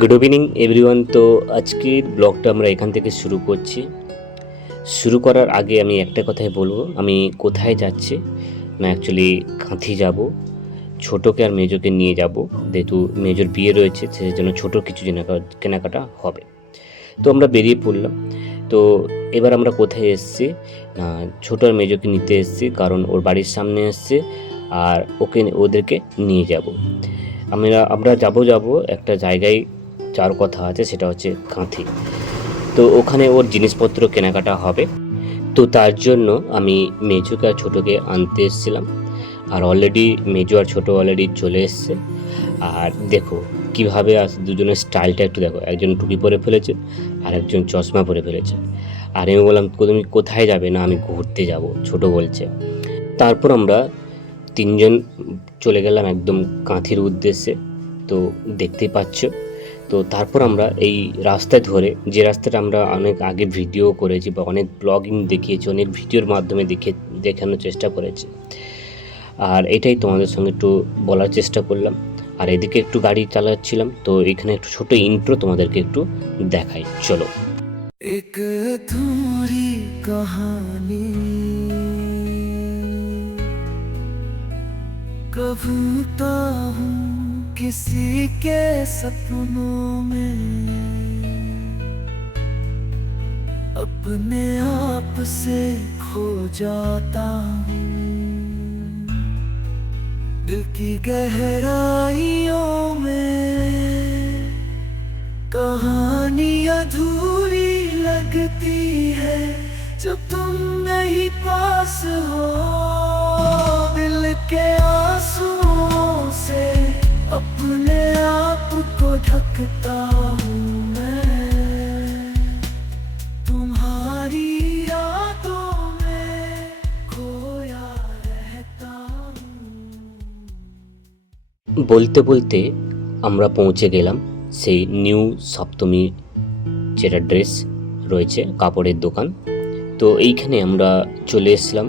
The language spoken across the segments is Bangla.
Good evening everyone. তো আজকের ব্লগটা আমরা এখান থেকে শুরু করছি। শুরু করার আগে আমি একটা কথাই বলবো, আমি কোথায় যাচ্ছি না, অ্যাকচুয়ালি কাঁথি যাব। ছোটোকে আর মেজোকে নিয়ে যাব, যেহেতু মেজোর বিয়ে রয়েছে, সেই জন্য ছোটো কিছু কেনাকাটা হবে। তো আমরা বেরিয়ে পড়লাম। তো এবার আমরা কোথায় এসেছি না, ছোটো আর মেজোকে নিতে এসেছি, কারণ ওর বাড়ির সামনে এসছে আর ওদেরকে নিয়ে যাব। আমরা যাব একটা জায়গায় যার কথা আছে, সেটা হচ্ছে কাঁথি। তো ওখানে ওর জিনিসপত্র কেনাকাটা হবে। তো তার জন্য আমি মেজোকে আর ছোটোকে আনতে এসেছিলাম, আর অলরেডি মেজো আর ছোটো অলরেডি চলে এসছে। আর দেখো কীভাবে দুজনের স্টাইলটা একটু দেখো, একজন টুপি পরে ফেলেছে আর একজন চশমা পরে ফেলেছে। আর আমি বললাম তুমি কোথায় যাবে, না আমি ঘুরতে যাব, ছোটো বলছে। তারপর আমরা তিনজন চলে গেলাম একদম কাঁথির উদ্দেশ্যে। তো দেখতেই পাচ্ছ। তো তারপর আমরা এই রাস্তায় ধরে, যে রাস্তাটা আমরা অনেক আগে ভিডিও করেছি বা অনেক ব্লগিং দেখিয়েছি, অনেক ভিডিওর মাধ্যমে দেখানোর চেষ্টা করেছি, আর এটাই তোমাদের সঙ্গে একটু বলার চেষ্টা করলাম। আর এদিকে একটু গাড়ি চালাচ্ছিলাম, তো এখানে একটু ছোট ইন্ট্রো তোমাদেরকে একটু দেখাই, চলো। एक अधूरी कहानी कबूता हूँ किसी के सपनों में, अपने आप से खो जाता हूँ दिल की गहराइयों में। कहानी अधूरी लगती है जब तुम नहीं पास हो, दिल के आंसुओं से अपने आप को ढकता हूँ मैं, तुम्हारी यादों में खोया रहता हूँ। বলতে বলতে আমরা পৌঁছে গেলাম সেই নিউ সপ্তমী, যেটা ড্রেস রয়েছে, কাপড়ের দোকান। তো এইখানে আমরা চলে এসেছিলাম।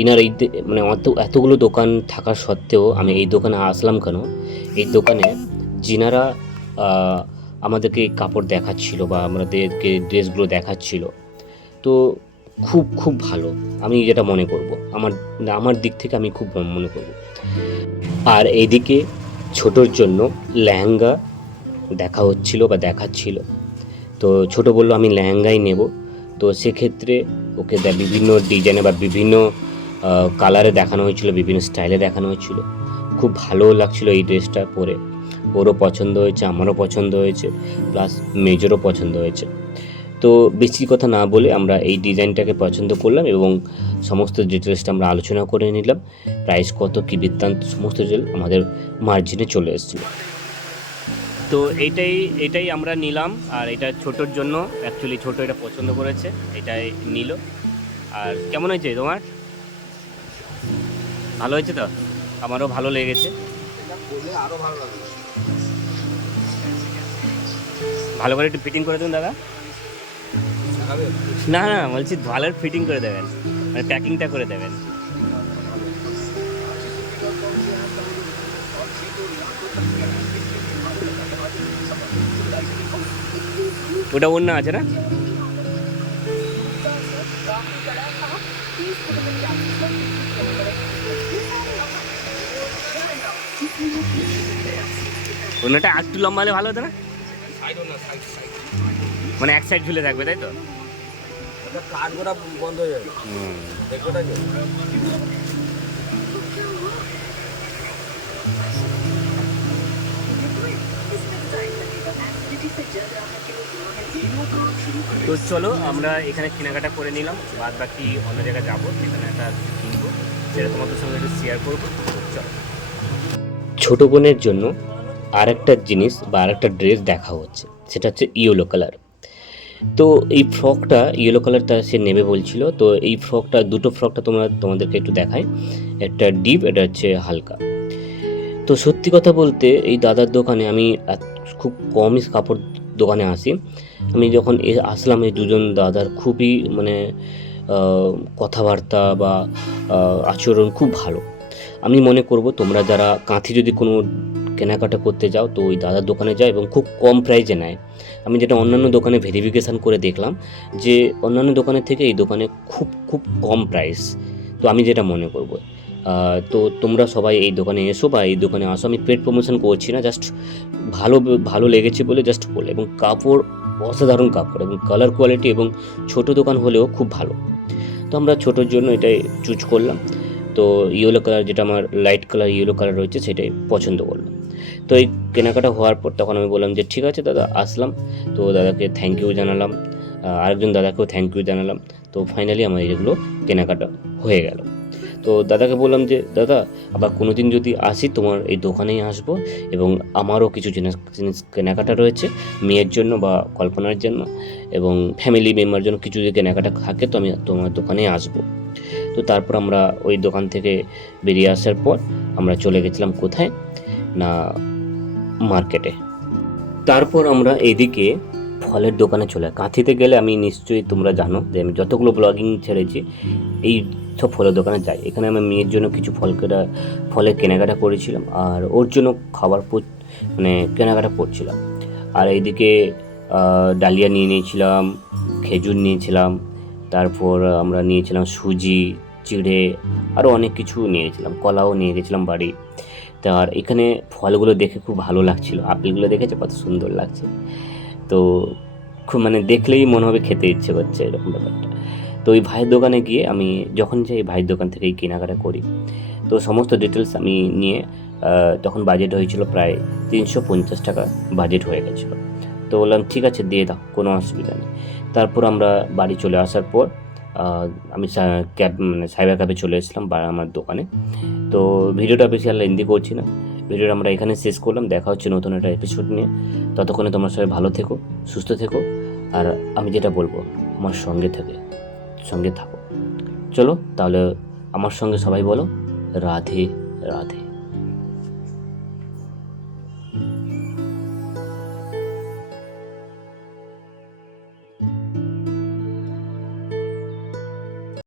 ইনার মানে এতগুলো দোকান থাকা সত্ত্বেও আমি এই দোকানে আসলাম কেন, এই দোকানে যিনারা আমাদেরকে কাপড় দেখাচ্ছিল বা আমাদেরকে ড্রেসগুলো দেখাচ্ছিল, তো খুব খুব ভালো, আমি যেটা মনে করব, আমার দিক থেকে আমি খুব মনে করব। আর এইদিকে ছোটোর জন্য লেহেঙ্গা দেখা হচ্ছিল বা দেখাচ্ছিল। তো ছোটো বললো আমি লেহেঙ্গাই নেব। তো সেক্ষেত্রে ওকে বিভিন্ন ডিজাইনে বা বিভিন্ন কালারে দেখানো হয়েছিল, বিভিন্ন স্টাইলে দেখানো হয়েছিল। খুব ভালো লাগছিল এই ড্রেসটা পরে, ওরও পছন্দ হয়েছে, আমারও পছন্দ হয়েছে, প্লাস মেজরও পছন্দ হয়েছে। তো বেশি কথা না বলে আমরা এই ডিজাইনটাকে পছন্দ করলাম এবং সমস্ত ডিটেলসটা আমরা আলোচনা করে নিলাম। প্রাইস কত, কী বৃত্তান্ত, সমস্ত ডিটেল আমাদের মার্জিনে চলে এসেছিলো। তো এটাই আমরা নিলাম। আর এটা ছোটোর জন্য, অ্যাকচুয়ালি ছোটো এটা পছন্দ করেছে, এটাই নিল। আর কেমন হয়েছে তোমার? ভালো হয়েছে তো? আমারও ভালো লেগেছে। ভালো করে একটু ফিটিং করে দেবেন দাদা। না না, বলছি ভালো ফিটিং করে দেবেন, মানে প্যাকিংটা করে দেবেন। ওটা অন্য আছে না? অন্যটা একটু লম্বা হলে ভালো হতো না? মানে এক সাইড ঝুলে থাকবে, তাই তো? কাঠগোড়া বন্ধ হয়ে যাবে। তো চলো আমরা এখানে কেনাকাটা করে নিলাম, বাদ বাকি অন্য জায়গায় যাবো, সেখানে একটা কিনবো, সেটা তোমাদের সঙ্গে একটু শেয়ার করবো। চলো। ছোটো বোনের জন্য আরেকটা জিনিস বা আরেকটা ড্রেস দেখা হচ্ছে, সেটা হচ্ছে ইয়েলো কালার। তো এই ফ্রকটা ইয়েলো কালারটা সে নেবে বলছিল। তো এই ফ্রকটা, দুটো ফ্রকটা তোমাদেরকে একটু দেখাই, একটা ডিপ, এটা হচ্ছে হালকা। তো সত্যি কথা বলতে এই দাদার দোকানে আমি খুব কমই কাপড় দোকানে আসি। আমি যখন আসলাম, এই দুজন দাদার খুবই মানে কথাবার্তা বা আচরণ খুব ভালো। আমি মনে করব তোমরা যারা কাঁথি যদি কোনো কেনাকাটা করতে যাও তো ওই দাদার দোকানে যাও এবং খুব কম প্রাইসে নেয়। আমি যেটা অন্যান্য দোকানে ভেরিফিকেশান করে দেখলাম যে অন্যান্য দোকানের থেকে এই দোকানে খুব খুব কম প্রাইস। তো আমি যেটা মনে করবো তো তোমরা সবাই এই দোকানে এসো বা এই দোকানে আসো। আমি পেড প্রমোশন করছি না, জাস্ট ভালো ভালো লেগেছে বলে জাস্ট বলে। এবং কাপড় অসাধারণ কাপড় এবং কালার কোয়ালিটি এবং ছোট দোকান হলেও খুব ভালো। তো আমরা ছোটোর জন্য এটাই চুজ করলাম। তো ইয়েলো কালার, যেটা আমার লাইট কালার ইয়েলো কালার রয়েছে, সেটাই পছন্দ করলাম। তো এই কেনাকাটা হওয়ার পর তখন আমি বললাম যে ঠিক আছে দাদা, আসলাম। তো দাদাকে থ্যাংক ইউ জানালাম, আরেকজন দাদাকেও থ্যাংক ইউ জানালাম। তো ফাইনালি আমার এগুলো কেনাকাটা হয়ে গেল। তো দাদাকে বললাম যে দাদা, আবার কোনো দিন যদি আসি তোমার এই দোকানেই আসবো, এবং আমারও কিছু জিনিস কেনাকাটা রয়েছে মেয়ের জন্য বা কল্পনার জন্য এবং ফ্যামিলি মেম্বার জন্য কিছু যদি কেনাকাটা থাকে তো আমি তোমার দোকানে আসবো। তো তারপর আমরা ওই দোকান থেকে বেরিয়ে আসার পর আমরা চলে গেছিলাম কোথায় না, মার্কেটে। তারপর আমরা এদিকে ফলের দোকানে চলে, কাঁথিতে গেলে আমি নিশ্চয়ই তোমরা জানো যে আমি যতগুলো ব্লগিং ছেড়েছি এই সব ফলের দোকানে যাই। এখানে আমার মেয়ের জন্য কিছু ফলের কেনাকাটা করেছিলাম, আর ওর জন্য খাবার মানে কেনাকাটা করছিলাম। আর এইদিকে ডালিয়া নিয়ে নিয়েছিলাম, খেজুর নিয়েছিলাম, তারপর আমরা নিয়েছিলাম সুজি, চিড়ে, আরও অনেক কিছু নিয়েছিলাম, কলাও নিয়ে গেছিলাম বাড়ি। আর এখানে ফলগুলো দেখে খুব ভালো লাগছিল, আপেলগুলো দেখেছে কত সুন্দর লাগছে। তো খুব মানে দেখলেই মনে হবে খেতে ইচ্ছে করছে, এরকম ব্যাপারটা। তো ওই ভাইয়ের দোকানে গিয়ে আমি যখন যাই ভাইয়ের দোকান থেকেই কেনাকাটা করি। তো সমস্ত ডিটেলস আমি নিয়ে তখন বাজেট হয়েছিল প্রায় 350 টাকা বাজেট হয়ে গেছিলো। তো বললাম ঠিক আছে দিয়ে দাও, কোনো অসুবিধা নেই। তারপর আমরা বাড়ি চলে আসার পর আমি সাইবার ক্যাফে চলে এসেছিলাম আমার দোকানে। তো ভিডিওটা বেশি আর লেন্দি করছি না, ভিডিওটা আমরা এখানে শেষ করলাম। দেখা হচ্ছে নতুন একটা এপিসোড নিয়ে। ততক্ষণে তোমার সবাই ভালো থেকো, সুস্থ থেকো, আর আমি যেটা বলবো আমার সঙ্গে থাকো। চলো তাহলে আমার সঙ্গে সবাই বলো রাধে রাধে।